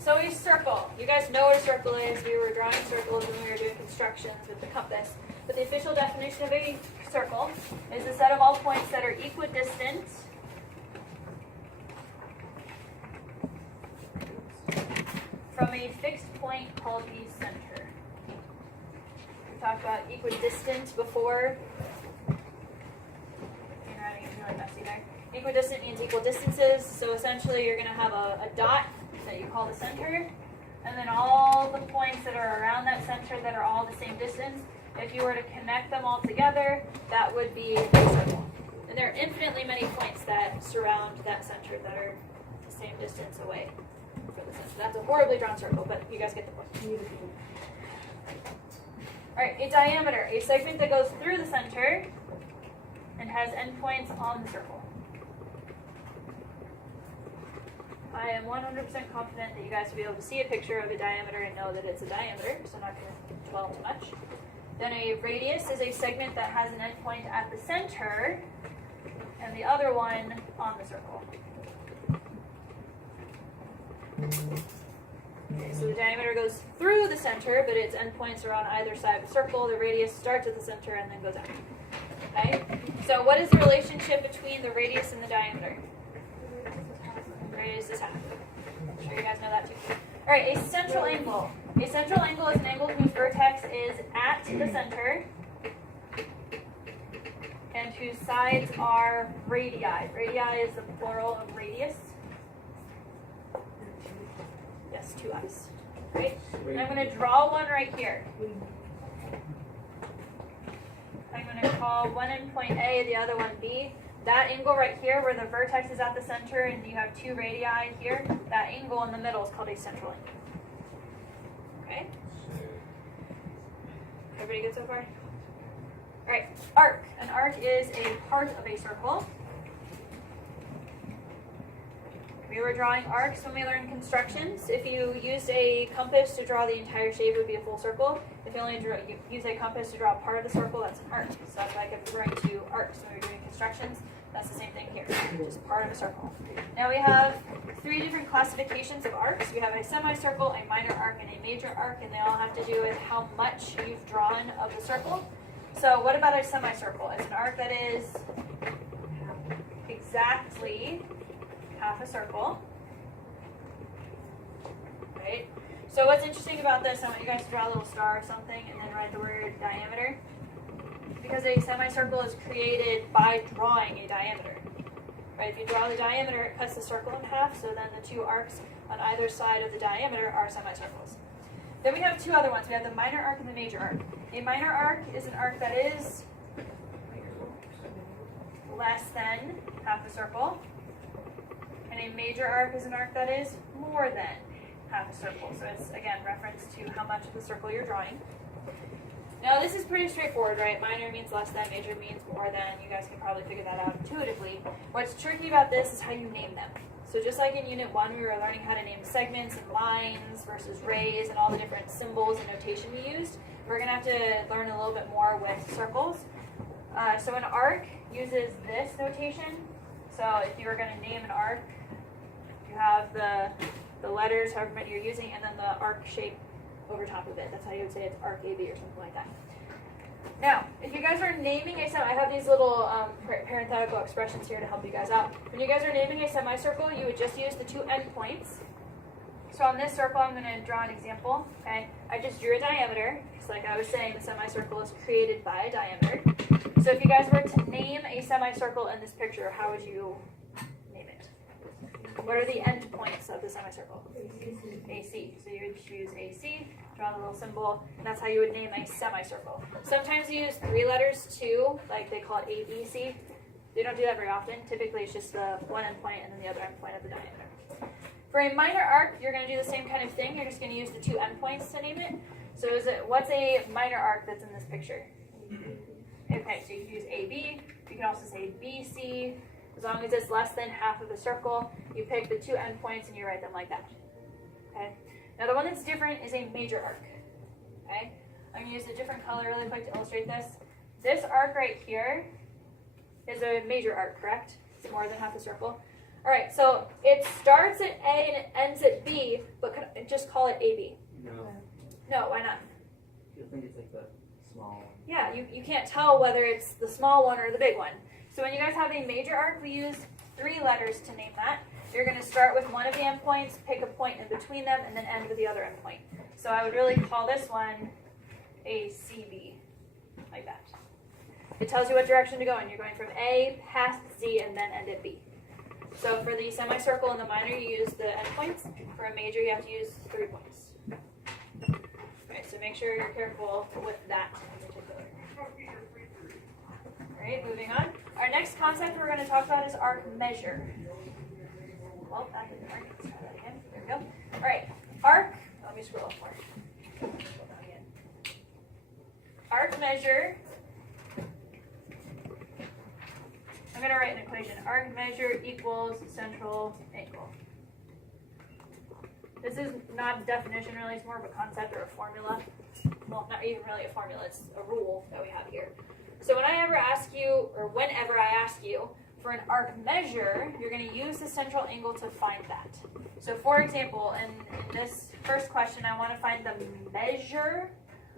So a circle. You guys know what a circle is. We were drawing circles when we were doing constructions with the compass. But the official definition of a circle is a set of all points that are equidistant from a fixed point called the center. We talked about equidistant before. Handwriting is really messy there. Equidistant means equal distances. So essentially you're going to have a dot that you call the center, and then all the points that are around that center that are all the same distance. If you were to connect them all together, that would be a circle. And there are infinitely many points that surround that center that are the same distance away from the center. That's a horribly drawn circle, but you guys get the point. All right, a diameter, a segment that goes through the center and has endpoints on the circle. I am 100% confident that you guys will be able to see a picture of a diameter and know that it's a diameter, so I'm not going to dwell too much. Then a radius is a segment that has an endpoint at the center and the other one on the circle. Okay, so the diameter goes through the center, but its endpoints are on either side of the circle. The radius starts at the center and then goes out. Okay? So what is the relationship between the radius and the diameter? Radius is half. I'm sure you guys know that too. All right, a central angle. A central angle is an angle whose vertex is at the center and whose sides are radii. Radii is the plural of radius. Yes, 2 eyes. Right? And I'm going to draw one right here. I'm going to call one endpoint A, the other one B. That angle right here, where the vertex is at the center and you have 2 radii here, that angle in the middle is called a central angle. Okay? Everybody good so far? All right, arc. An arc is a part of a circle. We were drawing arcs when we learned constructions. If you used a compass to draw the entire shape, it would be a full circle. If you only use a compass to draw part of the circle, that's an arc. So that's why I kept referring to arcs when we were doing constructions. That's the same thing here, just part of a circle. Now we have 3 different classifications of arcs. We have a semicircle, a minor arc, and a major arc, and they all have to do with how much you've drawn of the circle. So what about a semicircle? It's an arc that is exactly half a circle, right? So what's interesting about this, I want you guys to draw a little star or something and then write the word diameter. Because a semicircle is created by drawing a diameter. Right? If you draw the diameter, it cuts the circle in half, so then the 2 arcs on either side of the diameter are semicircles. Then we have 2 other ones. We have the minor arc and the major arc. A minor arc is an arc that is less than half a circle. And a major arc is an arc that is more than half a circle. So it's, again, reference to how much of the circle you're drawing. Now this is pretty straightforward, right? Minor means less than, major means more than. You guys can probably figure that out intuitively. What's tricky about this is how you name them. So just like in Unit 1, we were learning how to name segments and lines versus rays and all the different symbols and notation we used. We're going to have to learn a little bit more with circles. So an arc uses this notation. So if you were going to name an arc, you have the letters, however many you're using, and then the arc shape over top of it. That's how you would say it's arc AB or something like that. Now, if you guys are naming a I have these little parenthetical expressions here to help you guys out. When you guys are naming a semicircle, you would just use the 2 endpoints. So on this circle, I'm going to draw an example. Okay, I just drew a diameter, because like I was saying, the semicircle is created by a diameter. So if you guys were to name a semicircle in this picture, how would you name it? What are the endpoints of the semicircle? AC. So you would choose AC, draw the little symbol, and that's how you would name a semicircle. Sometimes you use 3 letters too, like they call it ABC. They don't do that very often. Typically it's just the one endpoint and then the other endpoint of the diameter. For a minor arc, you're going to do the same kind of thing. You're just going to use the 2 endpoints to name it. So what's a minor arc that's in this picture? Okay, so you can use AB. You can also say BC. As long as it's less than half of the circle, you pick the 2 endpoints and you write them like that. Okay. Now the one that's different is a major arc. Okay. I'm going to use a different color really quick to illustrate this. This arc right here is a major arc, correct? It's more than half a circle. All right, so it starts at A and it ends at B, but just call it AB? No. No, why not? You'll think it's like the small one. Yeah, you can't tell whether it's the small one or the big one. So when you guys have a major arc, we use 3 letters to name that. You're going to start with one of the endpoints, pick a point in between them, and then end with the other endpoint. So I would really call this one a CB, like that. It tells you what direction to go in. You're going from A past C and then end at B. So for the semicircle and the minor, you use the endpoints. For a major, you have to use 3 points. Alright, so make sure you're careful with that in particular. Alright, moving on. Our next concept we're going to talk about is arc measure. Well, that didn't work. Let's try that again. There we go. Alright, arc. Let me scroll up more. Scroll down again. Arc measure. I'm going to write an equation. Arc measure equals central angle. This is not a definition really, it's more of a concept or a formula. Well, not even really a formula, it's a rule that we have here. So whenever I ask you for an arc measure, you're going to use the central angle to find that. So for example, in this first question, I want to find the measure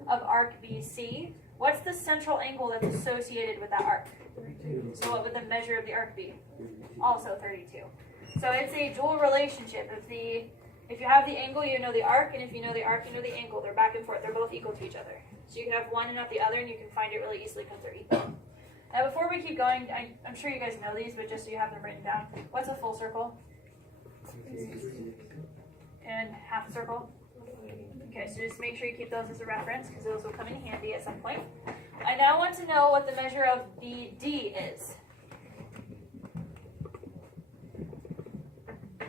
of arc BC. What's the central angle that's associated with that arc? 32. So what would the measure of the arc be? Also 32. So it's a dual relationship. If you have the angle, you know the arc, and if you know the arc, you know the angle. They're back and forth. They're both equal to each other. So you can have one and not the other, and you can find it really easily because they're equal. Now before we keep going, I'm sure you guys know these, but just so you have them written down. What's a full circle? And half a circle? Okay, so just make sure you keep those as a reference because those will come in handy at some point. I now want to know what the measure of BD is.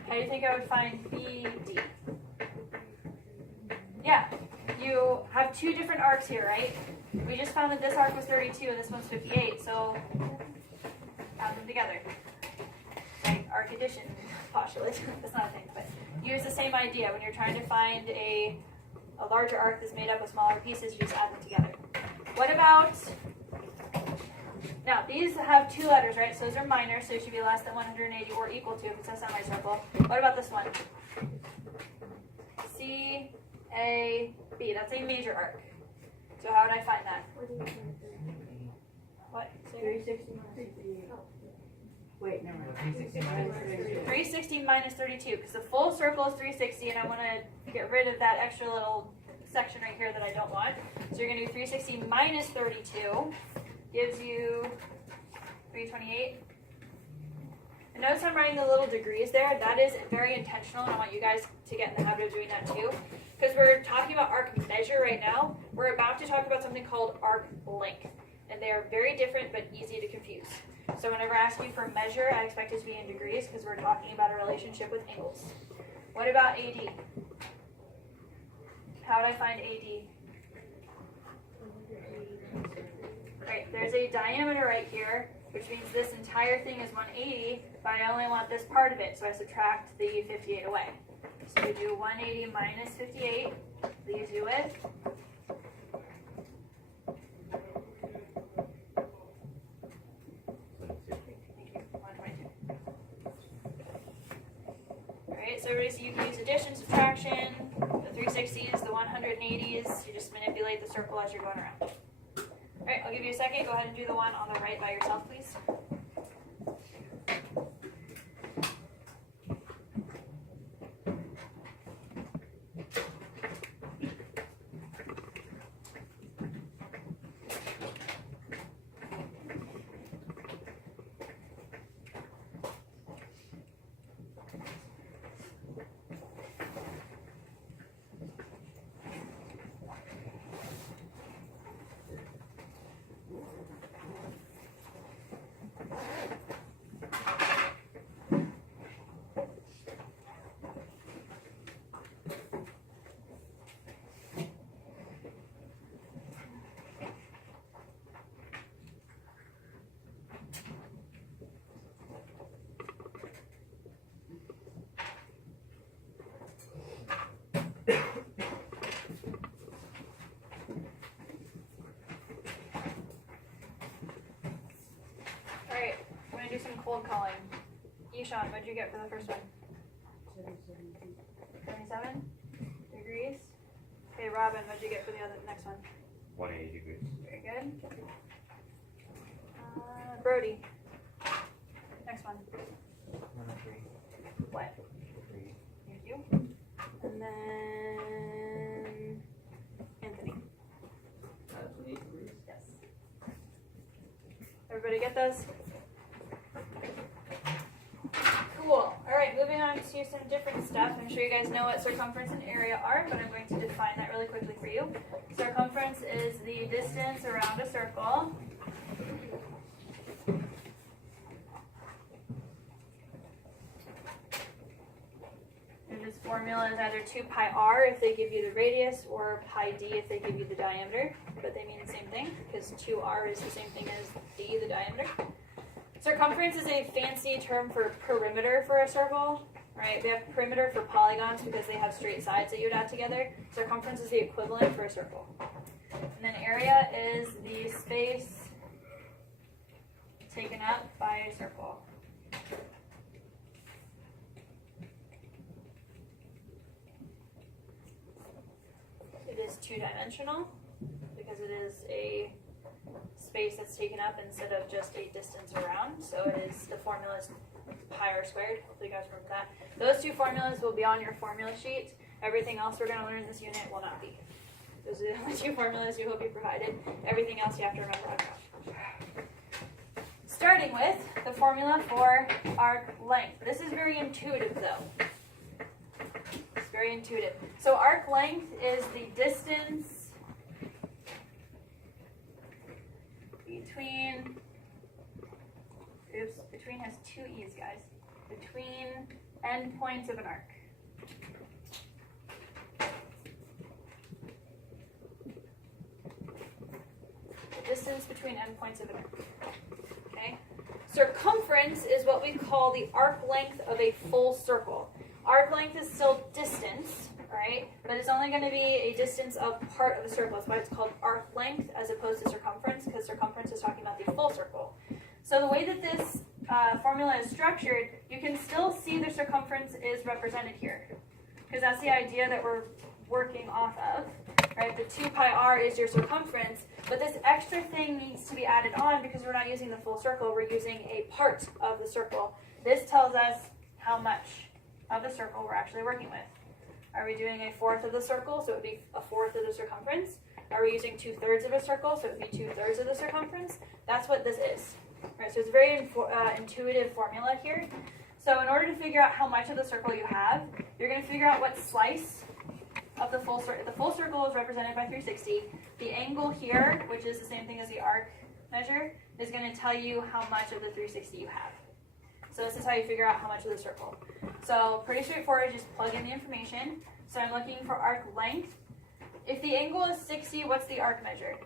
How do you think I would find BD? Yeah, you have 2 different arcs here, right? We just found that this arc was 32 and this one's 58, so add them together. Right? Arc addition, postulate. That's not a thing, but use the same idea. When you're trying to find a larger arc that's made up of smaller pieces, you just add them together. What about, now these have 2 letters, right? So those are minor, so it should be less than 180 or equal to if it's a semicircle. What about this one? C, A, B. That's a major arc. So how would I find that? What? 360 Wait, never mind. 360 minus 32, because the full circle is 360, and I want to get rid of that extra little section right here that I don't want. So you're going to do 360 minus 32, gives you 328. And notice I'm writing the little degrees there. That is very intentional, and I want you guys to get in the habit of doing that too. Because we're talking about arc measure right now, we're about to talk about something called arc length. And they are very different but easy to confuse. So whenever I ask you for measure, I expect it to be in degrees because we're talking about a relationship with angles. What about AD? How would I find AD? Right, there's a diameter right here, which means this entire thing is 180, but I only want this part of it, so I subtract the 58 away. So we do 180 minus 58, leaves you with 122. Alright, so everybody, so you can use addition, subtraction, the 360s, the 180s, you just manipulate the circle as you're going around. Alright, I'll give you a second, go ahead and do the one on the right by yourself, please. Alright, I'm going to do some cold calling. Eshan, what did you get for the first one? 77? Robin, what did you get for the next one? 180 degrees. Very good. Brody. Next one. 103. What? 3. Thank you. And then Anthony. 28 degrees. Yes. Everybody get those? Cool. All right, moving on to some different stuff. I'm sure you guys know what circumference and area are, but I'm going to define that really quickly for you. Circumference is the distance around a circle. And this formula is either 2 pi r if they give you the radius, or pi d if they give you the diameter, but they mean the same thing because 2r is the same thing as d, the diameter. Circumference is a fancy term for perimeter for a circle, right? We have perimeter for polygons because they have straight sides that you would add together. Circumference is the equivalent for a circle. And then area is the space taken up by a circle. It is two-dimensional because it is a space that's taken up instead of just a distance around. So it is, the formula is pi r squared. Hopefully you guys remember that. Those two formulas will be on your formula sheet. Everything else we're going to learn in this unit will not be. Those are the only two formulas you hope you provided. Everything else you have to remember how to graph. Starting with the formula for arc length. This is very intuitive though. It's very intuitive. So arc length is the distance between has two e's, guys. Between endpoints of an arc. The distance between endpoints of an arc. Okay? Circumference is what we call the arc length of a full circle. Arc length is still distance, right? But it's only going to be a distance of part of a circle. That's why it's called arc length as opposed to circumference, because circumference is talking about the full circle. So the way that this formula is structured, you can still see the circumference is represented here, because that's the idea that we're working off of, right? The 2 pi r is your circumference, but this extra thing needs to be added on because we're not using the full circle, we're using a part of the circle. This tells us how much of the circle we're actually working with. Are we doing a fourth of the circle, so it would be a fourth of the circumference? Are we using 2/3 of a circle, so it would be 2/3 of the circumference? That's what this is. Right, so it's a very intuitive formula here. So in order to figure out how much of the circle you have, you're going to figure out what slice of the full circle. The full circle is represented by 360. The angle here, which is the same thing as the arc measure, is going to tell you how much of the 360 you have. So this is how you figure out how much of the circle. So pretty straightforward, just plug in the information. So I'm looking for arc length. If the angle is 60, what's the arc measure?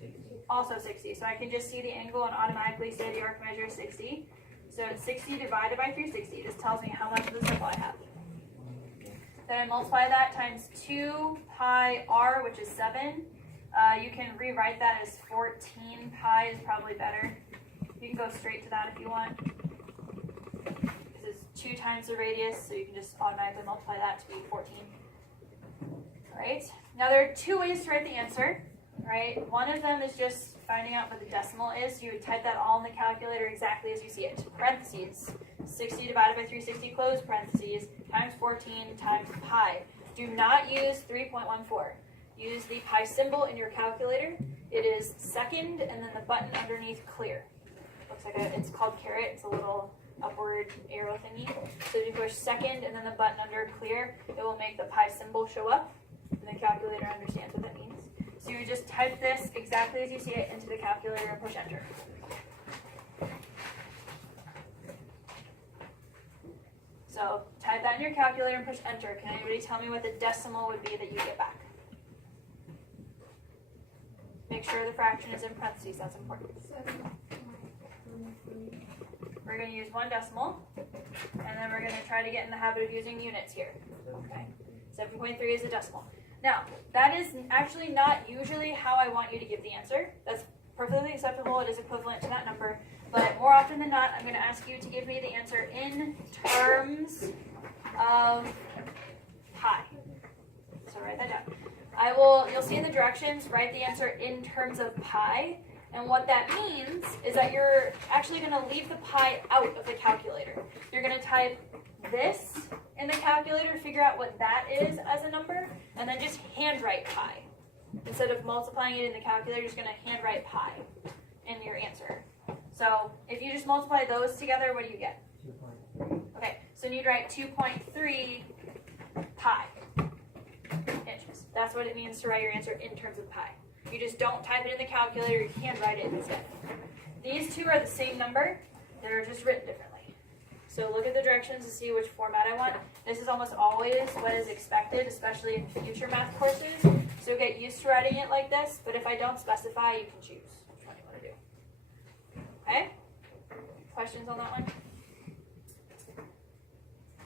60. Also 60. So I can just see the angle and automatically say the arc measure is 60. So it's 60 divided by 360. This tells me how much of the circle I have. Then I multiply that times 2 pi r, which is 7. You can rewrite that as 14 pi is probably better. You can go straight to that if you want. This is 2 times the radius, so you can just automatically multiply that to be 14. All right. Now there are 2 ways to write the answer. Right? One of them is just finding out what the decimal is. You would type that all in the calculator exactly as you see it. Parentheses. 60 divided by 360, close parentheses, times 14 times pi. Do not use 3.14. Use the pi symbol in your calculator. It is second, and then the button underneath clear. Looks like it's called caret. It's a little upward arrow thingy. So if you push second and then the button under clear, it will make the pi symbol show up, and the calculator understands what that means. So you just type this exactly as you see it into the calculator and push enter. So type that in your calculator and push enter. Can anybody tell me what the decimal would be that you get back? Make sure the fraction is in parentheses, that's important. We're going to use 1 decimal, and then we're going to try to get in the habit of using units here. Okay, 7.3 is a decimal. Now, that is actually not usually how I want you to give the answer. That's perfectly acceptable. It is equivalent to that number. But more often than not, I'm going to ask you to give me the answer in terms of pi. So write that down. You'll see in the directions, write the answer in terms of pi. And what that means is that you're actually going to leave the pi out of the calculator. You're going to type this in the calculator, figure out what that is as a number, and then just handwrite pi. Instead of multiplying it in the calculator, you're just going to handwrite pi in your answer. So if you just multiply those together, what do you get? 2.3. Okay, so you'd write 2.3 pi inches. That's what it means to write your answer in terms of pi. You just don't type it in the calculator, you handwrite it instead. These two are the same number, they're just written differently. So look at the directions to see which format I want. This is almost always what is expected, especially in future math courses. So get used to writing it like this, but if I don't specify, you can choose which one you want to do. Okay? Questions on that one?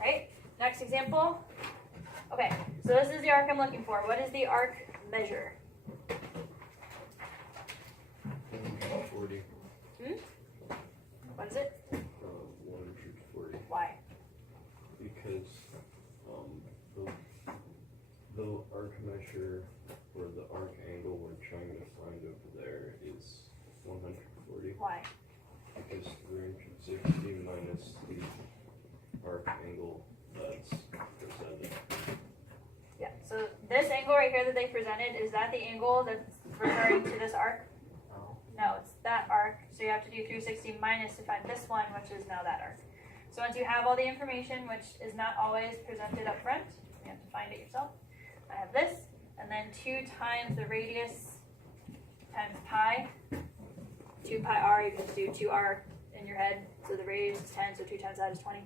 Right? Next example. Okay, so this is the arc I'm looking for. What is the arc measure? 40. What is it? 140. Why? Because the arc measure or the arc angle we're trying to find over there is 140. Why? Because 360 minus the arc angle that's presented. Yeah, so this angle right here that they presented, is that the angle that's referring to this arc? No. No, it's that arc. So you have to do 360 minus to find this one, which is now that arc. So once you have all the information, which is not always presented up front, you have to find it yourself. I have this, and then 2 times the radius times pi. 2 pi r, you can just do 2r in your head. So the radius is 10, so 2 times that is 20.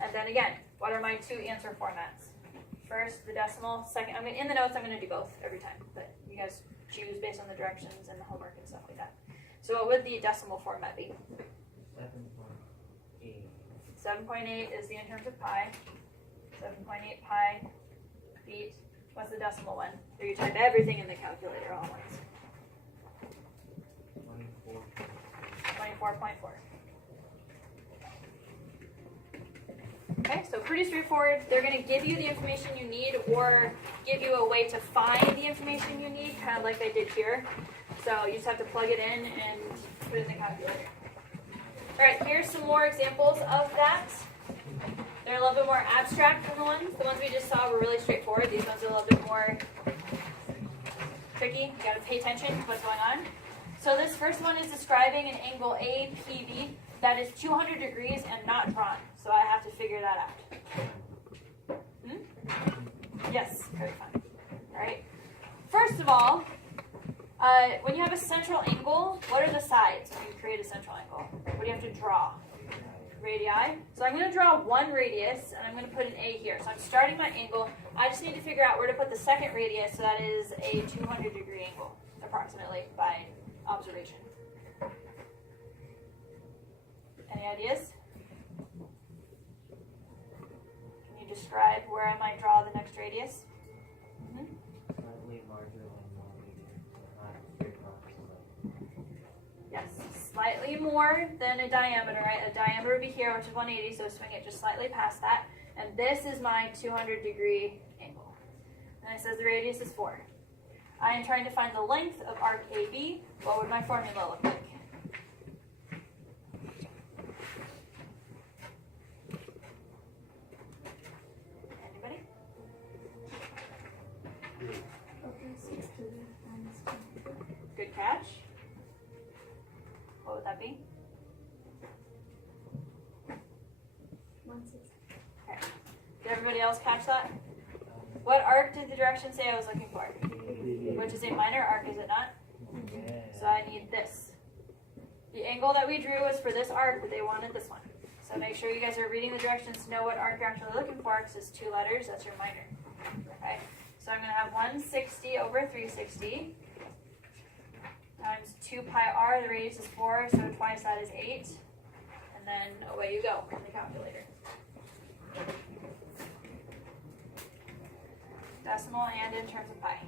And then again, what are my 2 answer formats? First, the decimal. Second, in the notes, I'm going to do both every time. But you guys choose based on the directions and the homework and stuff like that. So what would the decimal format be? 7.8. 7.8 is the in terms of pi. 7.8 pi feet. What's the decimal one? Or you type everything in the calculator all at once. 24.4. Okay, so pretty straightforward. They're going to give you the information you need or give you a way to find the information you need, kind of like they did here. So you just have to plug it in and put it in the calculator. All right, here's some more examples of that. They're a little bit more abstract than the ones. The ones we just saw were really straightforward. These ones are a little bit more tricky. You got to pay attention to what's going on. So this first one is describing an angle APB that is 200 degrees and not drawn. So I have to figure that out. Yes, very fun. All right. First of all, when you have a central angle, what are the sides when you create a central angle? What do you have to draw? Radii. So I'm going to draw one radius, and I'm going to put an A here. So I'm starting my angle. I just need to figure out where to put the second radius, so that is a 200-degree angle, approximately, by observation. Any ideas? Can you describe where I might draw the next radius? Slightly larger than 180. Not straight across. Yes, slightly more than a diameter, right? A diameter would be here, which is 180, so swing it just slightly past that. And this is my 200-degree angle. And it says the radius is 4. I am trying to find the length of arc AB. What would my formula look like? Anybody? Good catch. What would that be? 160. Okay. Did everybody else catch that? What arc did the direction say I was looking for? Which is a minor arc, is it not? Yeah. So I need this. The angle that we drew was for this arc, but they wanted this one. So make sure you guys are reading the directions to know what arc you're actually looking for, because it's 2 letters, that's your minor. Okay, so I'm going to have 160 over 360 times 2 pi r, the radius is 4, so twice that is 8. And then away you go in the calculator. Decimal and in terms of pi.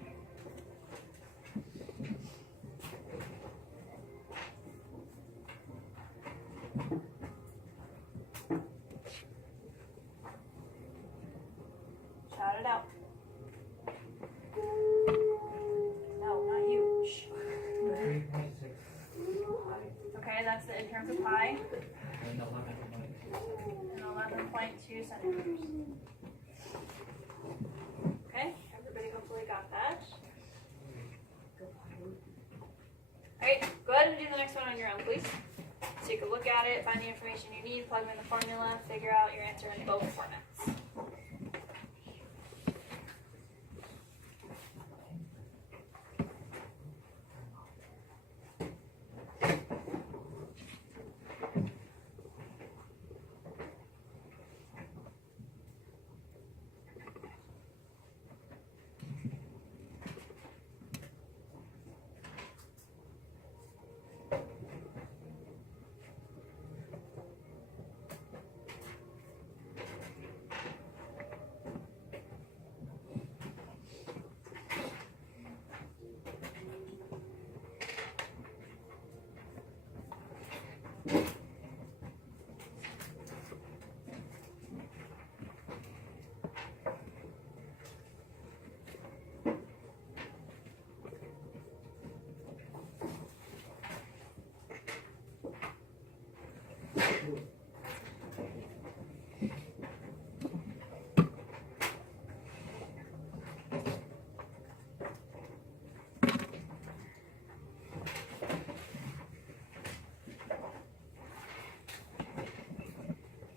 Shout it out. 2 centimeters. Okay, everybody hopefully got that. Alright, go ahead and do the next one on your own, please. So you can look at it, find the information you need, plug in the formula, figure out your answer in both formats.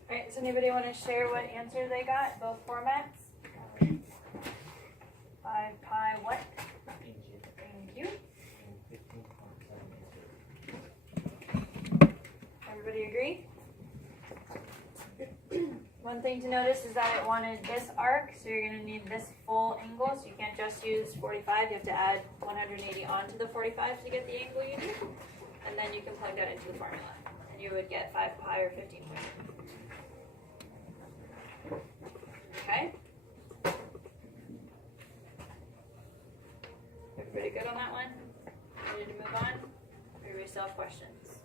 Alright, does anybody want to share what answer they got, both formats? 5 pi what? Inches Thank you. and 15.7 inches. Everybody agree? One thing to notice is that it wanted this arc, so you're going to need this full angle, so you can't just use 45, you have to add 180 onto the 45 to get the angle you need, and then you can plug that into the formula, and you would get 5 pi or 15.7. Okay? Everybody good on that one? Ready to move on? Everybody still have questions?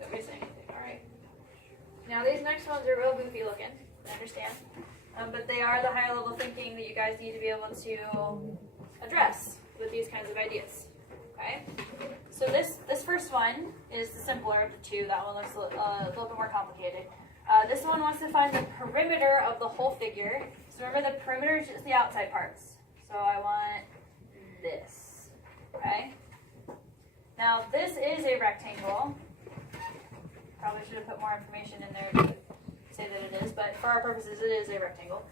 Nobody say anything, alright. Now these next ones are real goofy looking, I understand. But they are the higher level thinking that you guys need to be able to address with these kinds of ideas. Okay? So this first one is the simpler of the two. That one looks a little bit more complicated. This one wants to find the perimeter of the whole figure. So remember, the perimeter is just the outside parts. So I want this. Okay? Now this is a rectangle. Probably should have put more information in there to say that it is, but for our purposes, it is a rectangle.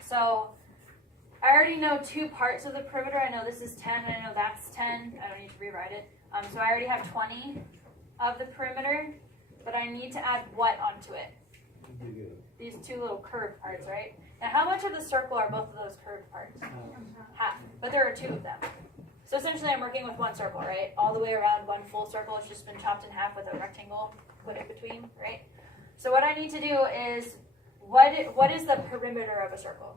So I already know 2 parts of the perimeter. I know this is 10, and I know that's 10. I don't need to rewrite it. So I already have 20 of the perimeter, but I need to add what onto it? These 2 little curved parts, right? Now how much of the circle are both of those curved parts? Half, but there are 2 of them. So essentially I'm working with one circle, right? All the way around one full circle. It's just been chopped in half with a rectangle put in between, right? So what I need to do is, what is the perimeter of a circle?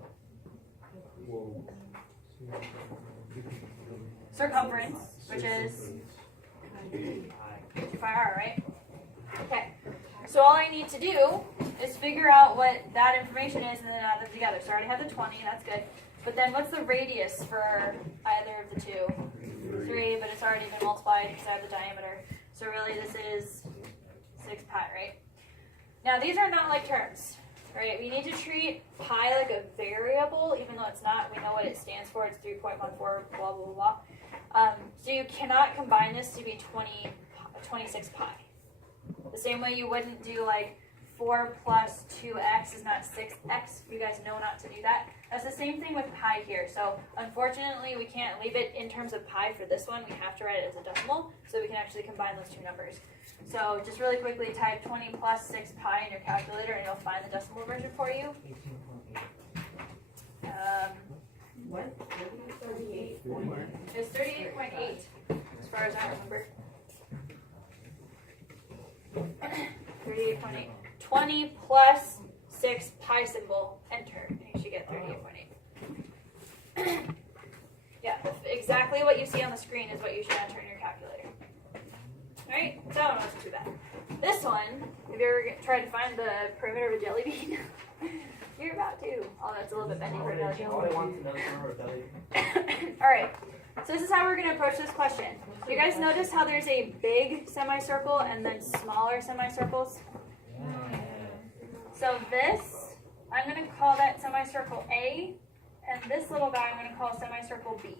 Circumference, which is 2 pi r, right? Okay. So all I need to do is figure out what that information is and then add them together. So I already have the 20, that's good. But then what's the radius for either of the 2? 3, but it's already been multiplied because I have the diameter. So really this is 6 pi, right? Now these are not like terms, right? We need to treat pi like a variable, even though it's not. We know what it stands for. It's 3.14, blah, blah, blah, blah. So you cannot combine this to be 26 pi. The same way you wouldn't do like 4 plus 2x is not 6x. You guys know not to do that. That's the same thing with pi here. So unfortunately, we can't leave it in terms of pi for this one. We have to write it as a decimal so we can actually combine those 2 numbers. So just really quickly type 20 plus 6 pi in your calculator and you'll find the decimal version for you. 18.8. What? 38.1. It's 38.8 as far as I remember. 38.8. 20 plus 6 pi symbol, enter, and you should get 38.8. Yeah, exactly what you see on the screen is what you should enter in your calculator. Alright, so that one wasn't too bad. This one, have you ever tried to find the perimeter of a jelly bean? You're about to. Oh, that's a little bit bendy for a jelly bean. All I want to know is the number of W. Alright, So this is how we're going to approach this question. You guys notice how there's a big semicircle and then smaller semicircles? So this, I'm going to call that semicircle A, and this little guy I'm going to call semicircle B.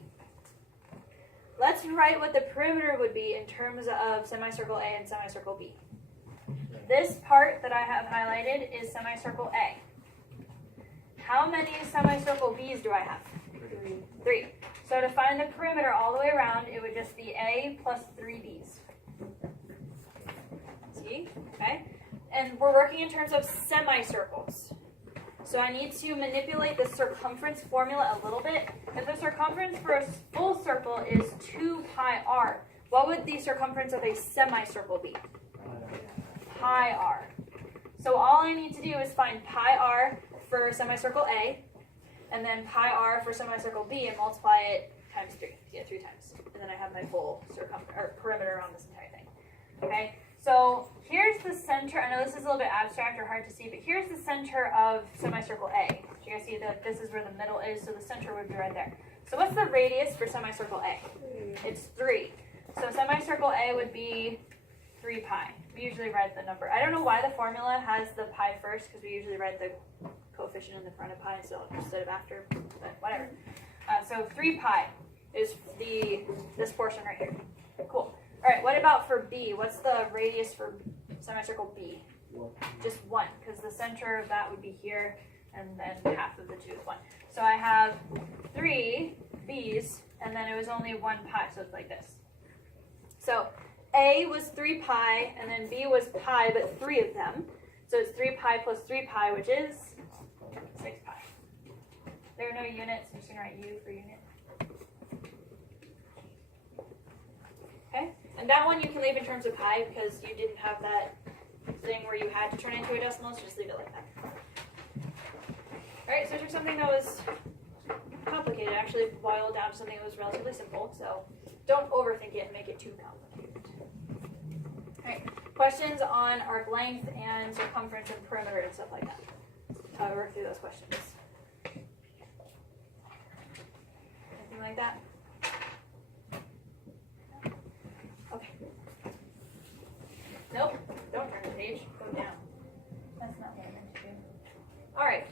Let's write what the perimeter would be in terms of semicircle A and semicircle B. This part that I have highlighted is semicircle A. How many semicircle B's do I have? 3. So to find the perimeter all the way around, it would just be A plus 3 B's. See? Okay? And we're working in terms of semicircles. So I need to manipulate the circumference formula a little bit. If the circumference for a full circle is 2 pi r, what would the circumference of a semicircle be? Pi r. So all I need to do is find pi r for semicircle A, and then pi r for semicircle B, and multiply it times 3 to get 3 times. And then I have my full circumference or perimeter around this entire thing. Okay? So here's the center. I know this is a little bit abstract or hard to see, but here's the center of semicircle A. So you guys see that this is where the middle is, so the center would be right there. So what's the radius for semicircle A? It's 3. So semicircle A would be 3 pi. We usually write the number. I don't know why the formula has the pi first, because we usually write the coefficient in the front of pi instead of after, but whatever. So 3 pi is this portion right here. Cool. All right, what about for B? What's the radius for semicircle B? Just 1, because the center of that would be here, and then half of the 2 is 1. So I have 3 B's, and then it was only 1 pi, so it's like this. So A was 3 pi, and then B was pi, but 3 of them. So it's 3 pi plus 3 pi, which is 6 pi. There are no units, I'm just going to write U for unit. Okay, and that one you can leave in terms of pi because you didn't have that thing where you had to turn into a decimal, so just leave it like that. Alright, so I took something that was complicated, actually boiled down to something that was relatively simple, so don't overthink it and make it too complicated. Alright, questions on arc length and circumference and perimeter and stuff like that. How I work through those questions. Anything like that? Okay. Nope, don't turn the page, go down. That's not what I meant to do. Alright,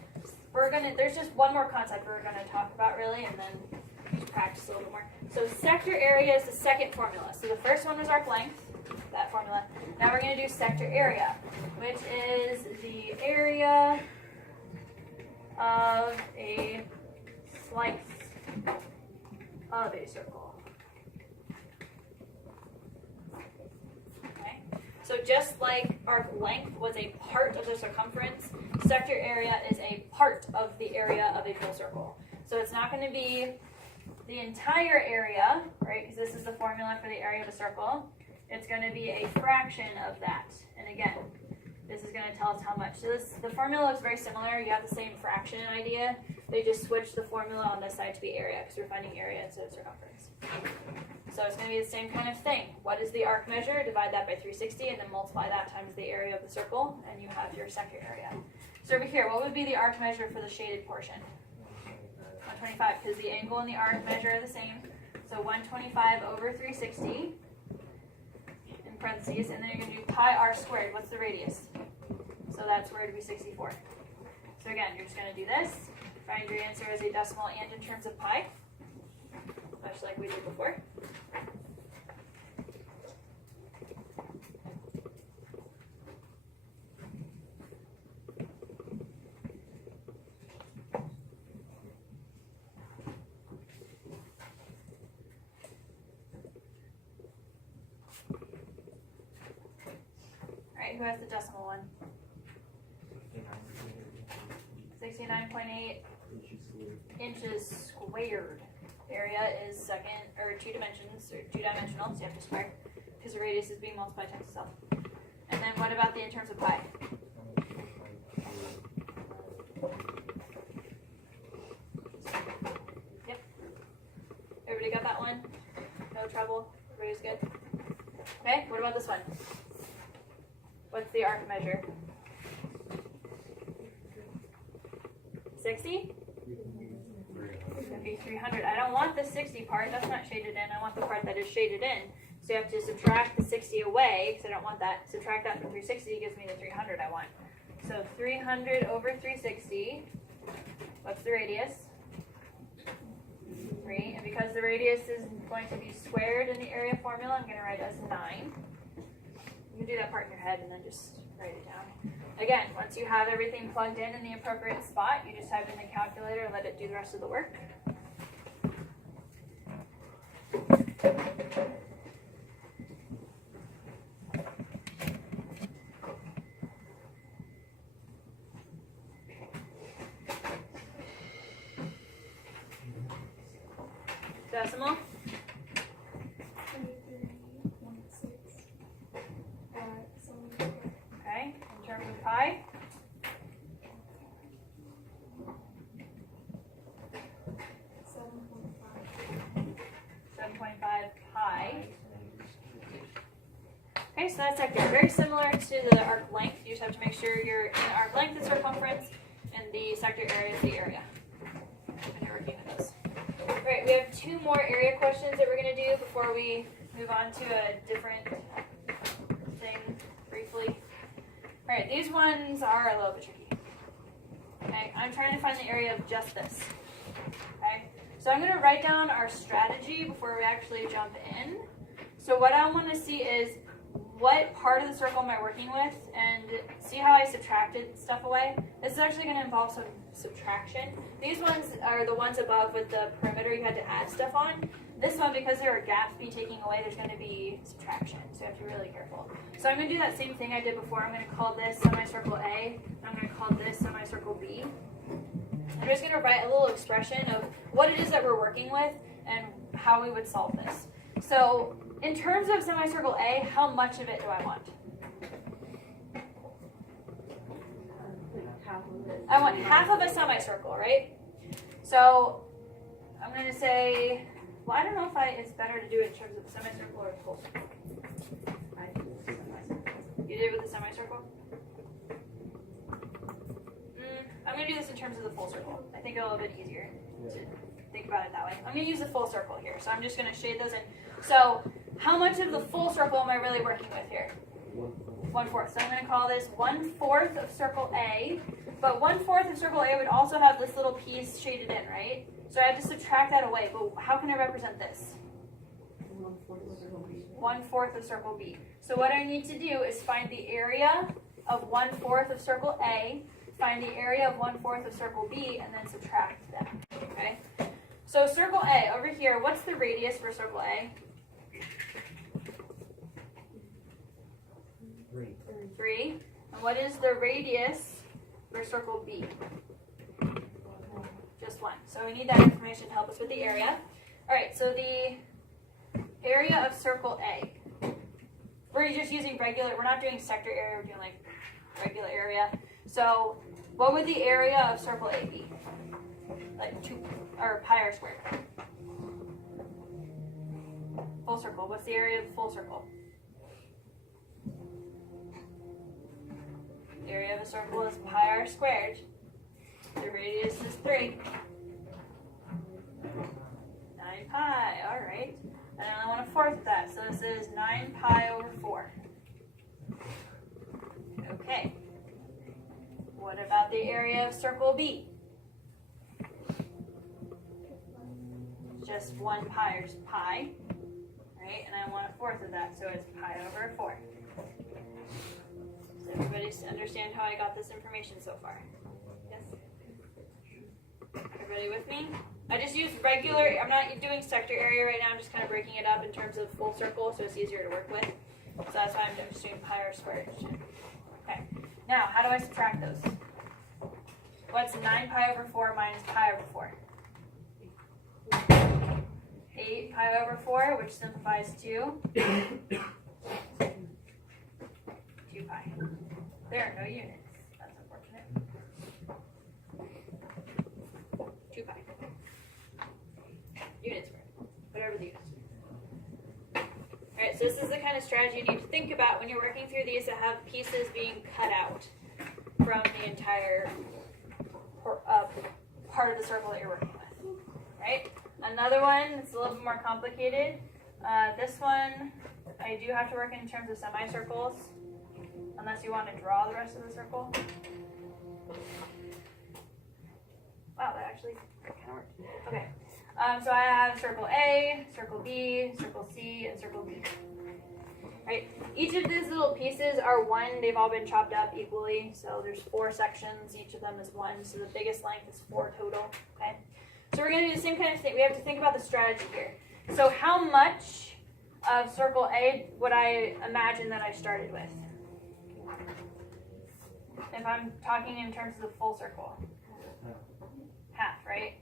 there's just one more concept we're gonna talk about really, and then just practice a little bit more. So sector area is the second formula. So the first one was arc length, that formula. Now we're gonna do sector area, which is the area of a slice of a circle. Okay, so just like arc length was a part of the circumference, sector area is a part of the area of a full circle. So it's not going to be the entire area, right, because this is the formula for the area of a circle. It's going to be a fraction of that. And again, this is going to tell us how much. So the formula is very similar. You have the same fraction idea. They just switched the formula on this side to be area because we're finding area instead of circumference. So it's going to be the same kind of thing. What is the arc measure? Divide that by 360 and then multiply that times the area of the circle, and you have your sector area. So over here, what would be the arc measure for the shaded portion? 125, because the angle and the arc measure are the same. So 125 over 360 in parentheses, and then you're going to do pi r squared. What's the radius? So that's where it would be 64. So again, you're just going to do this. Find your answer as a decimal and in terms of pi, much like we did before. Alright, who has the decimal one? 69.8 inches squared. Area is two dimensional, so you have to square, because the radius is being multiplied times itself. And then what about the in terms of pi? Yep. Everybody got that one? No trouble? Everybody's good? Okay, what about this one? What's the arc measure? 60? It'd be 300. I don't want the 60 part, that's not shaded in. I want the part that is shaded in. So you have to subtract the 60 away, because I don't want that. Subtract that from 360 gives me the 300 I want. So 300 over 360, what's the radius? 3, and because the radius is going to be squared in the area formula, I'm going to write it as 9. You can do that part in your head and then just write it down. Again, once you have everything plugged in the appropriate spot, you just type in the calculator and let it do the rest of the work. Decimal. 23.6. Okay, in terms of pi. 7.5 pi. Okay, so that's sector. Very similar to the arc length. You just have to make sure you're in arc length and circumference, and the sector area is the area. And you're working with those. Alright, we have 2 more area questions that we're going to do before we move on to a different thing briefly. Alright, these ones are a little bit tricky. Okay, I'm trying to find the area of just this. Okay, so I'm going to write down our strategy before we actually jump in. So what I want to see is what part of the circle am I working with, and see how I subtracted stuff away. This is actually going to involve some subtraction. These ones are the ones above with the perimeter you had to add stuff on. This one, because there are gaps being taken away, there's going to be subtraction, so you have to be really careful. So I'm going to do that same thing I did before. I'm going to call this semicircle A, and I'm going to call this semicircle B. I'm just going to write a little expression of what it is that we're working with and how we would solve this. So in terms of semicircle A, how much of it do I want? I want half of a semicircle, right? So I'm going to say, well, I don't know if it's better to do it in terms of the semicircle or the full circle. You did it with the semicircle? I'm going to do this in terms of the full circle. I think it'll be a bit easier to think about it that way. I'm going to use the full circle here, so I'm just going to shade those in. So how much of the full circle am I really working with here? 1/4. So I'm going to call this 1/4 of circle A, but 1/4 of circle A would also have this little piece shaded in, right? So I have to subtract that away, but how can I represent this? 1/4 of circle B. So what I need to do is find the area of 1/4 of circle A, find the area of 1/4 of circle B, and then subtract them, okay? So circle A, over here, what's the radius for circle A? 3. And what is the radius for circle B? Just 1. So we need that information to help us with the area. All right, so the area of circle A. We're just using regular, we're not doing sector area, we're doing like regular area. So what would the area of circle A be? Like 2, or pi r squared. Full circle, what's the area of the full circle? The area of a circle is pi r squared. The radius is 3. 9 pi, alright. And I only want 1/4 of that, so this is 9 pi over 4. Okay. What about the area of circle B? Just 1 pi is pi, right? And I want 1/4 of that, so it's pi over 4. Does everybody understand how I got this information so far? Yes? Everybody with me? I just used regular, I'm not doing sector area right now, I'm just kind of breaking it up in terms of full circle so it's easier to work with. So that's why I'm just doing pi r squared. Okay, now how do I subtract those? What's 9 pi over 4 minus pi over 4? 8 pi over 4, which simplifies to 2 pi. There are no units. That's unfortunate. 2 pi. Units work. Whatever the units. Alright, so this is the kind of strategy you need to think about when you're working through these that have pieces being cut out from the entire part of the circle that you're working with. right? Another one that's a little bit more complicated. This one, I do have to work in terms of semicircles, unless you want to draw the rest of the circle. Wow, that actually kind of worked. Okay, so I have circle A, circle B, circle C, and circle D. Right? Each of these little pieces are one. They've all been chopped up equally, so there's 4 sections. Each of them is 1, so the biggest length is 4 total. Okay. So we're going to do the same kind of thing. We have to think about the strategy here. So how much of circle A would I imagine that I started with? If I'm talking in terms of the full circle. Half, right?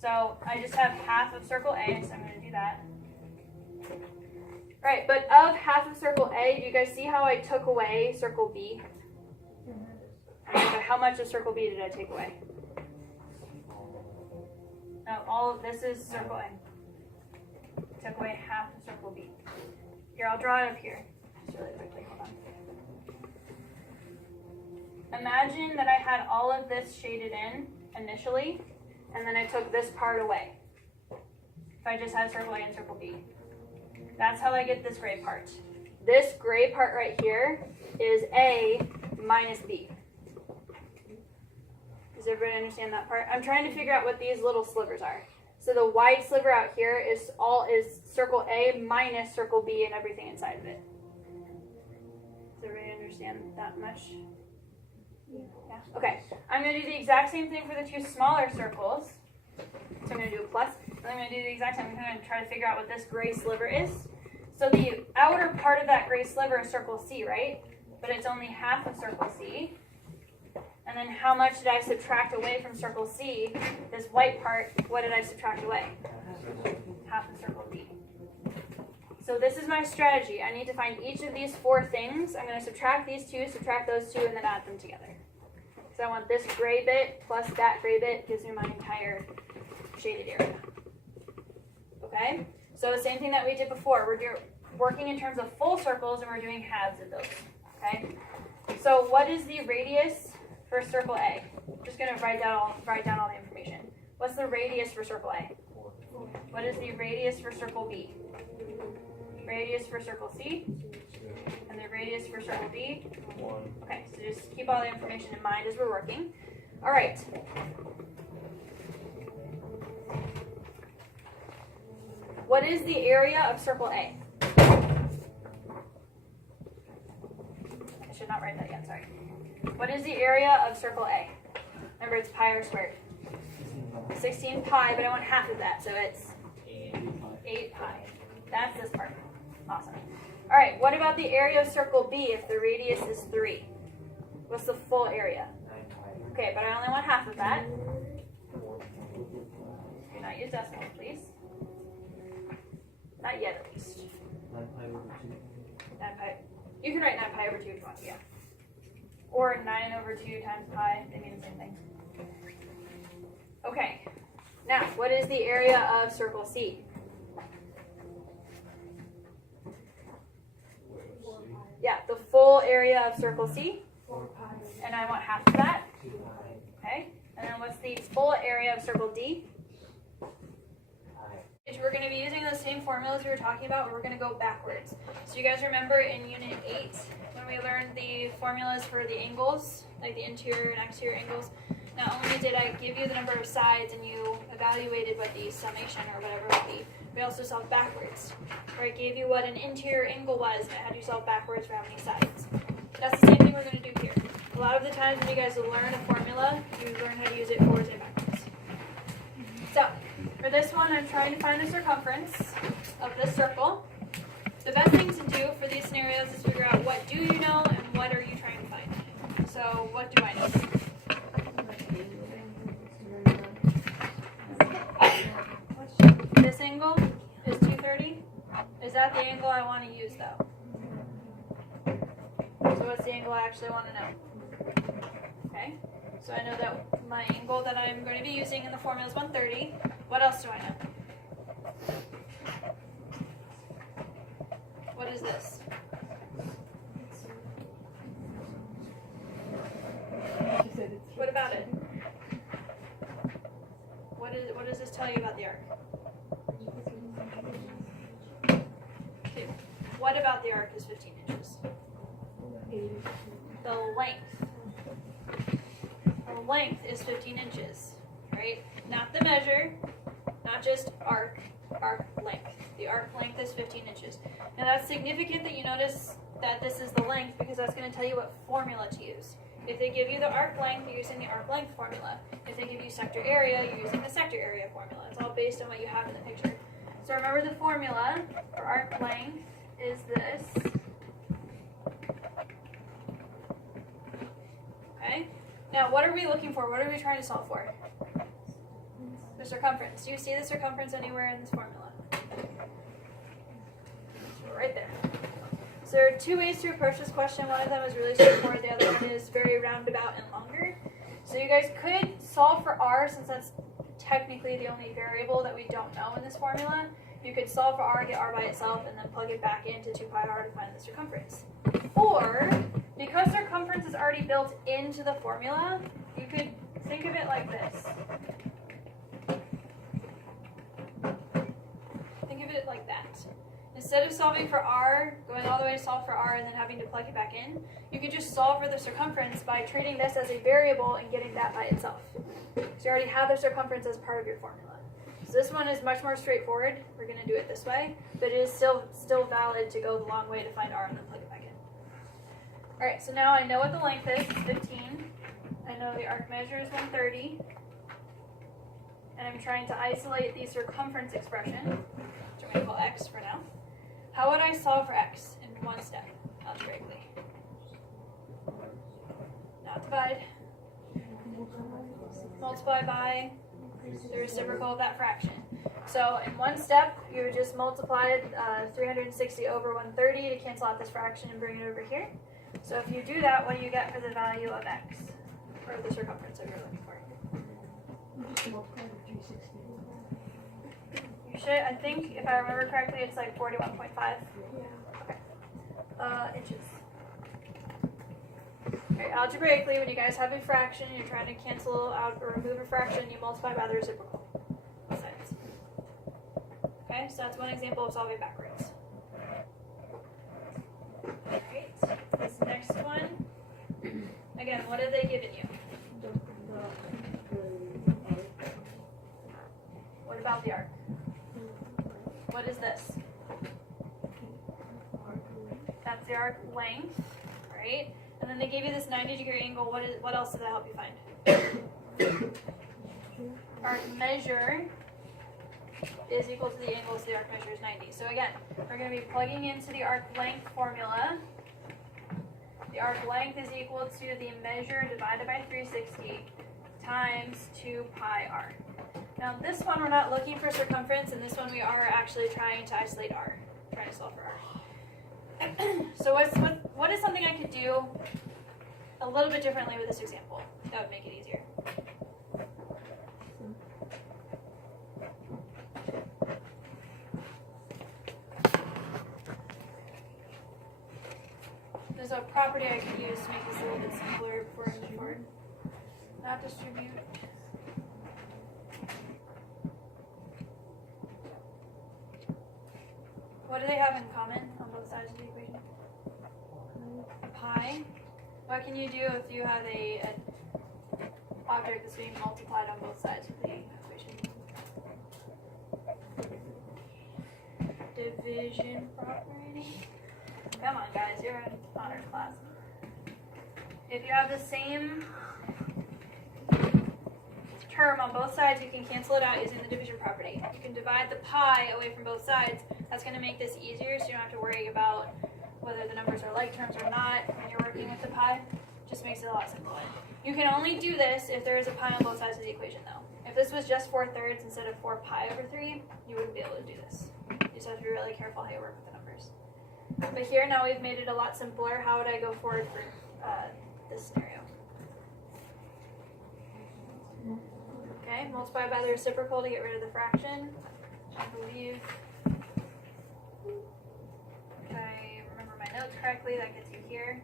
So I just have half of circle A, so I'm going to do that. Right, but of half of circle A, do you guys see how I took away circle B? Right, so how much of circle B did I take away? No, all of this is circle A. Took away half of circle B. Here, I'll draw it up here. Just really quickly, hold on. Imagine that I had all of this shaded in initially, and then I took this part away. If I just had circle A and circle B. That's how I get this gray part. This gray part right here is A minus B. Does everybody understand that part? I'm trying to figure out what these little slivers are. So the wide sliver out here is circle A minus circle B and everything inside of it. Does everybody understand that much? Yeah. Okay. I'm going to do the exact same thing for the 2 smaller circles. So I'm going to do a plus. And I'm going to do the exact same. I'm going to try to figure out what this gray sliver is. So the outer part of that gray sliver is circle C, right? But it's only half of circle C. And then how much did I subtract away from circle C? This white part, what did I subtract away? Half of circle D. So this is my strategy. I need to find each of these 4 things. I'm going to subtract these 2, subtract those 2, and then add them together. So I want this gray bit plus that gray bit gives me my entire shaded area. Okay? So the same thing that we did before. We're working in terms of full circles and we're doing halves of those. Okay? So what is the radius for circle A? I'm just going to write down all the information. What's the radius for circle A? 4. What is the radius for circle B? Radius for circle C? And the radius for circle D? 1. Okay, so just keep all the information in mind as we're working. All right. What is the area of circle A? I should not write that yet, sorry. What is the area of circle A? Remember, it's pi r squared. 16 pi, but I want half of that, so it's 8 pi. That's this part. Awesome. All right, what about the area of circle B if the radius is 3? What's the full area? 9 pi. Okay, but I only want half of that. Do not use decimals, please. Not yet, at least. 9 pi over 2. 9 pi. You can write 9 pi over 2 if you want to, yeah. Or 9 over 2 times pi. They mean the same thing. Okay. Now, what is the area of circle C? Yeah, the full area of circle C. 4 pi. And I want half of that. 2 pi. Okay. And then what's the full area of circle D? Pi. We're going to be using those same formulas we were talking about, but we're going to go backwards. So you guys remember in Unit 8 when we learned the formulas for the angles, like the interior and exterior angles? Not only did I give you the number of sides and you evaluated what the summation or whatever would be, we also solved backwards, where I gave you what an interior angle was and I had you solve backwards for how many sides. That's the same thing we're going to do here. A lot of the times when you guys learn a formula, you learn how to use it forwards and backwards. So, for this one, I'm trying to find the circumference of this circle. The best thing to do for these scenarios is figure out what do you know and what are you trying to find. So, what do I know? This angle is 230. Is that the angle I want to use, though? So what's the angle I actually want to know? Okay, so I know that my angle that I'm going to be using in the formula is 130. What else do I know? What is this? What about it? tell you about the arc? 2. What about the arc is 15 inches? The length is 15 inches, right? Not the measure, not just arc length. The arc length is 15 inches. Now that's significant that you notice that this is the length because that's going to tell you what formula to use. If they give you the arc length, you're using the arc length formula. If they give you sector area, you're using the sector area formula. It's all based on what you have in the picture. So remember the formula for arc length is this. Okay? Now what are we looking for? What are we trying to solve for? The circumference. Do you see the circumference anywhere in this formula? Right there. So there are 2 ways to approach this question. One of them is really straightforward. The other one is very roundabout and longer. So you guys could solve for r, since that's technically the only variable that we don't know in this formula. You could solve for r, get r by itself, and then plug it back into 2 pi r to find the circumference. Or, because circumference is already built into the formula, you could think of it like this. Think of it like that. Instead of solving for r, going all the way to solve for r, and then having to plug it back in, you can just solve for the circumference by treating this as a variable and getting that by itself. So you already have the circumference as part of your formula. So this one is much more straightforward. We're going to do it this way, but it is still valid to go the long way to find r and then plug it back in. Alright, so now I know what the length is, it's 15. I know the arc measure is 130. And I'm trying to isolate the circumference expression, which I'm going to call x for now. How would I solve for x in one step, algebraically? Not divide. Multiply by the reciprocal of that fraction. So in one step, you would just multiply 360 over 130 to cancel out this fraction and bring it over here. So if you do that, what do you get for the value of x? Or the circumference that you're looking for? You should, I think, if I remember correctly, it's like 41.5. Okay. Inches. Okay, algebraically, when you guys have a fraction, you're trying to cancel out or remove a fraction, you multiply by the reciprocal. Both sides. Okay, so that's one example of solving backwards. Alright, this next one. Again, what have they given you? What about the arc? What is this? That's the arc length, right? And then they gave you this 90-degree angle. What else does that help you find? Arc measure is equal to the angle, so the arc measure is 90. So again, we're going to be plugging into the arc length formula. The arc length is equal to the measure divided by 360 times 2 pi r. Now this one we're not looking for circumference, and this one we are actually trying to isolate r, trying to solve for r. So what is something I could do a little bit differently with this example that would make it easier? There's a property I could use to make this a little bit simpler before I move forward. Not distribute. What do they have in common on both sides of the equation? Pi. What can you do if you have an object that's being multiplied on both sides of the equation? Division property. Come on, guys, you're in honors class. If you have the same term on both sides, you can cancel it out using the division property. You can divide the pi away from both sides. That's going to make this easier, so you don't have to worry about whether the numbers are like terms or not when you're working with the pi. Just makes it a lot simpler. You can only do this if there is a pi on both sides of the equation, though. If this was just 4/3 instead of 4 pi over 3, you wouldn't be able to do this. You just have to be really careful how you work with the numbers. But here, now we've made it a lot simpler. How would I go forward for this scenario? Okay, multiply by the reciprocal to get rid of the fraction. I believe, if I remember my notes correctly, that gets you here.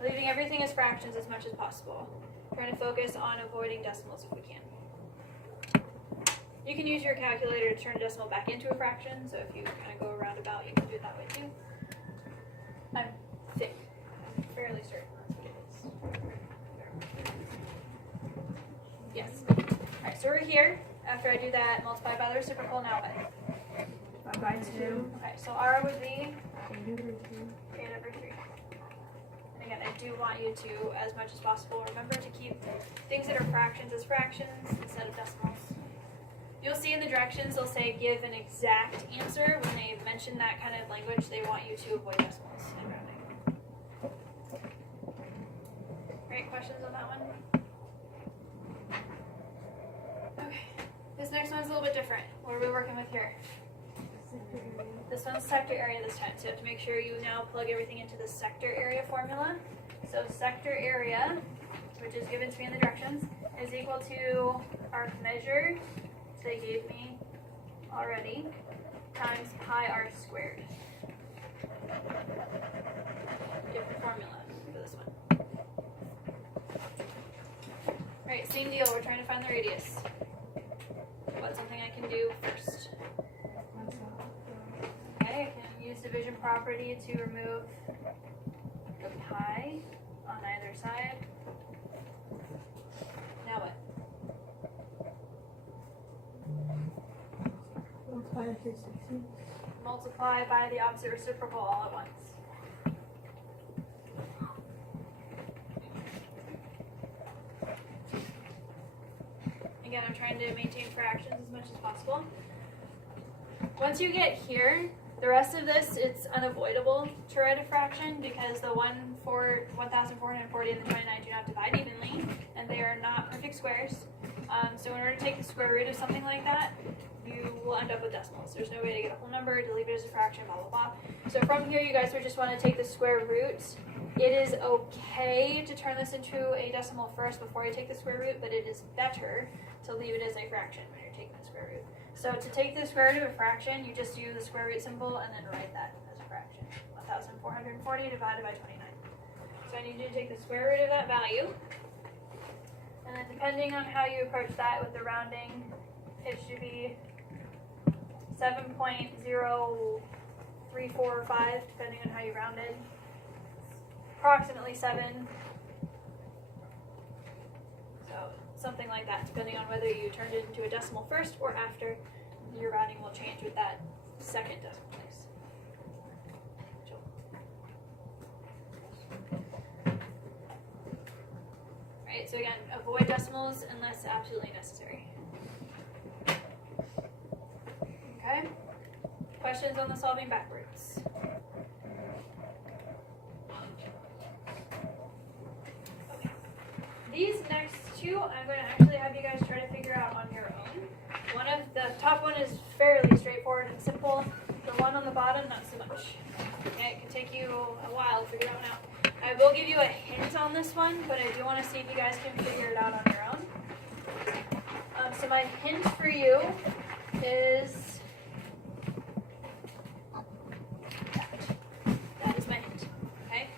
Leaving everything as fractions as much as possible. Trying to focus on avoiding decimals if we can. You can use your calculator to turn a decimal back into a fraction, so if you kind of go around about, you can do it that way too. I'm fairly certain that's what it is. Yes. Alright, so we're here. After I do that, multiply by the reciprocal, now what? 5 by 2. Okay, so R would be 8 over 3. 8 over 3. And again, I do want you to, as much as possible, remember to keep things that are fractions as fractions instead of decimals. You'll see in the directions they'll say give an exact answer. When they mention that kind of language, they want you to avoid decimals and rounding. Great questions on that one? Okay, this next one's a little bit different. What are we working with here? This one's sector area this time, so you have to make sure you now plug everything into the sector area formula. So sector area, which is given to me in the directions, is equal to arc measure, which they gave me already, times pi r squared. Different formula for this one. Alright, same deal, we're trying to find the radius. What's something I can do first? Okay, I can use division property to remove the pi on either side. Now what? Multiply by 360. Multiply by the opposite reciprocal all at once. Again, I'm trying to maintain fractions as much as possible. Once you get here, the rest of this, it's unavoidable to write a fraction because the 1,440 and the 29 do not divide evenly, and they are not perfect squares. So in order to take the square root of something like that, you will end up with decimals. There's no way to get a whole number, to leave it as a fraction, blah, blah, blah. So from here, you guys would just want to take the square root. It is okay to turn this into a decimal first before you take the square root, but it is better to leave it as a fraction when you're taking the square root. So to take the square root of a fraction, you just use the square root symbol and then write that as a fraction. 1,440 divided by 29. So I need you to take the square root of that value. And then depending on how you approach that with the rounding, it should be 7.0345 depending on how you rounded. Approximately 7. So something like that, depending on whether you turned it into a decimal first or after. Your rounding will change with that second decimal place. Alright, so again, avoid decimals unless absolutely necessary. Okay? Questions on the solving backwards? Okay. These next two, I'm going to actually have you guys try to figure out on your own. The top one is fairly straightforward and simple. The one on the bottom, not so much. Okay, it can take you a while to figure that one out. I will give you a hint on this one, but I do want to see if you guys can figure it out on your own. So my hint for you is that is my hint. Okay,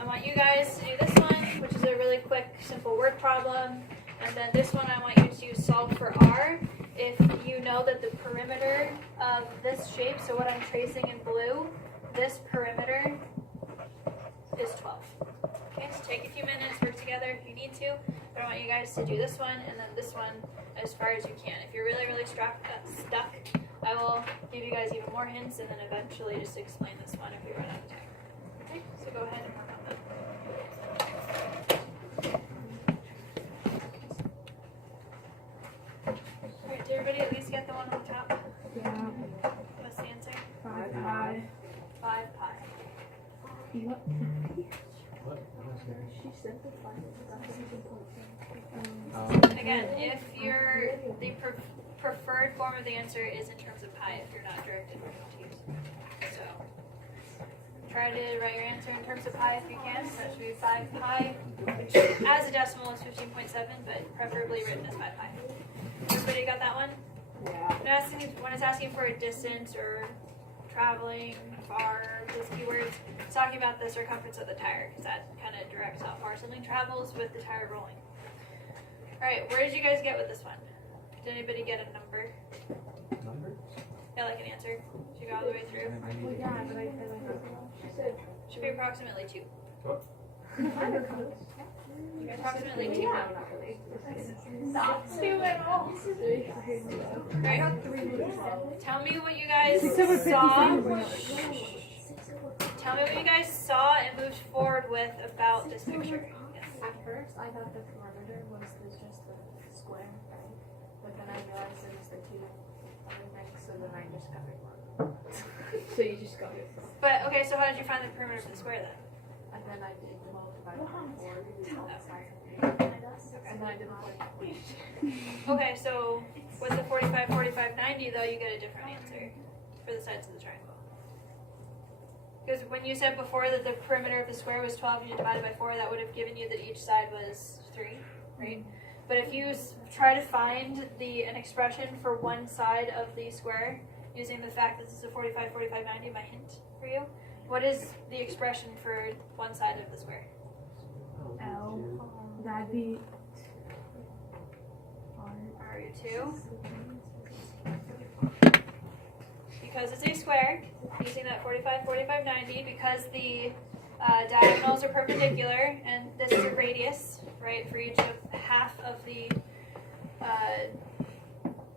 I want you guys to do this one, which is a really quick, simple word problem, and then this one I want you to solve for R. If you know that the perimeter of this shape, so what I'm tracing in blue, this perimeter is 12. Okay, so take a few minutes, work together if you need to. But I want you guys to do this one and then this one as far as you can. If you're really, really stuck, I will give you guys even more hints and then eventually just explain this one if we run out of time. Okay, so go ahead and work on that. Alright, did everybody at least get the one on the top? Yeah. What's the answer? 5 pi. 5 pi. What? What? She said the 5 Again, if the preferred form of the answer is in terms of pi, if you're not directed what to use. So try to write your answer in terms of pi if you can. So that should be 5 pi, which as a decimal is 15.7, but preferably written as 5 pi. Everybody got that one? Yeah. When it's asking for a distance or traveling far, those keywords, it's talking about the circumference of the tire because that kind of directs how far something travels with the tire rolling. Alright, where did you guys get with this one? Did anybody get a number? Number? Yeah, like an answer. Should go all the way through. I need Well, to- yeah, but I feel like she said Should be approximately 2. kind of close. Approximately 2. Yeah, not really. Not 2 at all. Right. Tell me what you guys saw. Tell me what you guys saw and moved forward with about this picture. Yes. At first, I thought the perimeter was just the square, right? But then I realized it was the two other things, so then I just got it wrong. So you just got it wrong. But okay, so how did you find the perimeter of the square then? And then I did 12 divided by 4 on the side. And then I did 40. Okay, so with the 45, 45, 90 though, you get a different answer for the sides of the triangle. Because when you said before that the perimeter of the square was 12 and you divided by 4, that would have given you that each side was 3, right? But if you try to find an expression for one side of the square using the fact that this is a 45, 45, 90, my hint for you, what is the expression for one side of the square? L. That'd be R2. Because it's a square, using that 45, 45, 90, because the diagonals are perpendicular, and this is a radius, right, for each of half of the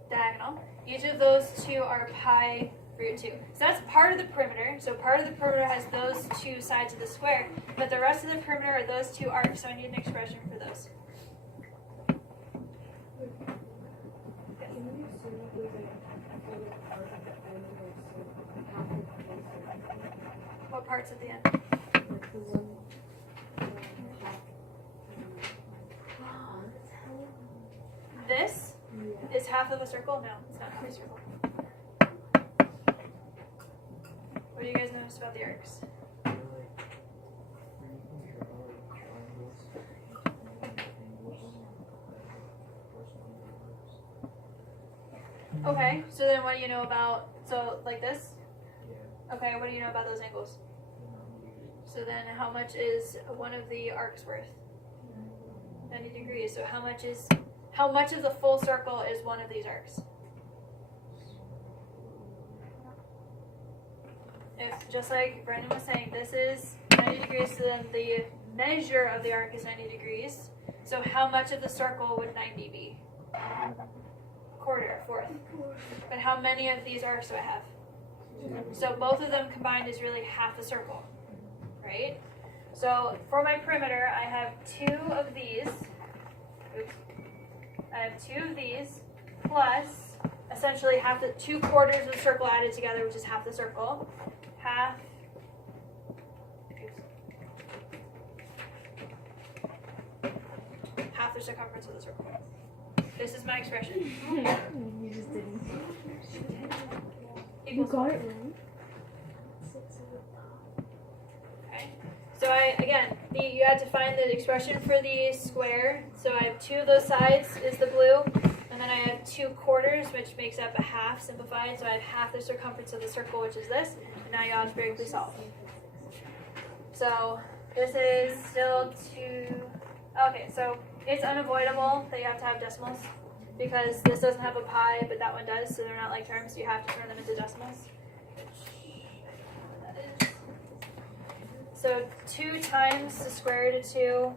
diagonal. Each of those two are pi root 2. So that's part of the perimeter. So part of the perimeter has those two sides of the square, but the rest of the perimeter are those two arcs, so I need an expression for those. What parts at the end? This is half of a circle? No, it's not half a circle. What do you guys notice about the arcs? Okay, so then what do you know about, so like this? Okay, what do you know about those angles? So then how much is one of the arcs worth? 90 degrees. So how much of the full circle is one of these arcs? If, just like Brandon was saying, this is 90 degrees, so then the measure of the arc is 90 degrees. So how much of the circle would 90 be? Quarter, a fourth. But how many of these arcs do I have? So both of them combined is really half a circle, right? So for my perimeter, I have 2 of these. Oops. I have 2 of these plus essentially half the 2 quarters of the circle added together, which is half the circle. Half. Half the circumference of the circle. This is my expression. You just didn't. You Equals got what? it right. Okay. So you had to find the expression for the square. So I have 2 of those sides is the blue, and then I have 2 quarters, which makes up a half simplified. So I have half the circumference of the circle, which is this. And now you algebraically solve. So this is still 2. Okay, so it's unavoidable that you have to have decimals because this doesn't have a pi, but that one does. So they're not like terms. So you have to turn them into decimals. So 2 times the square root of 2.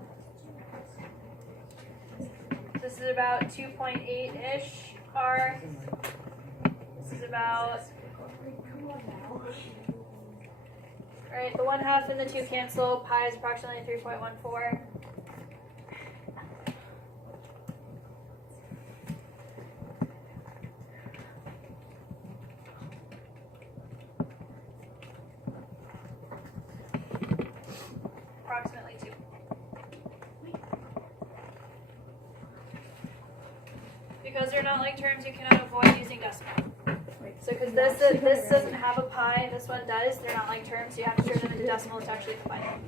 This is about 2.8-ish r. This is about, right, the 1/2 and the 2 cancel. Pi is approximately 3.14. Approximately 2. Because they're not like terms, you cannot avoid using decimal. So because this doesn't have a pi, this one does, they're not like terms, so you have to turn them into decimals to actually combine them.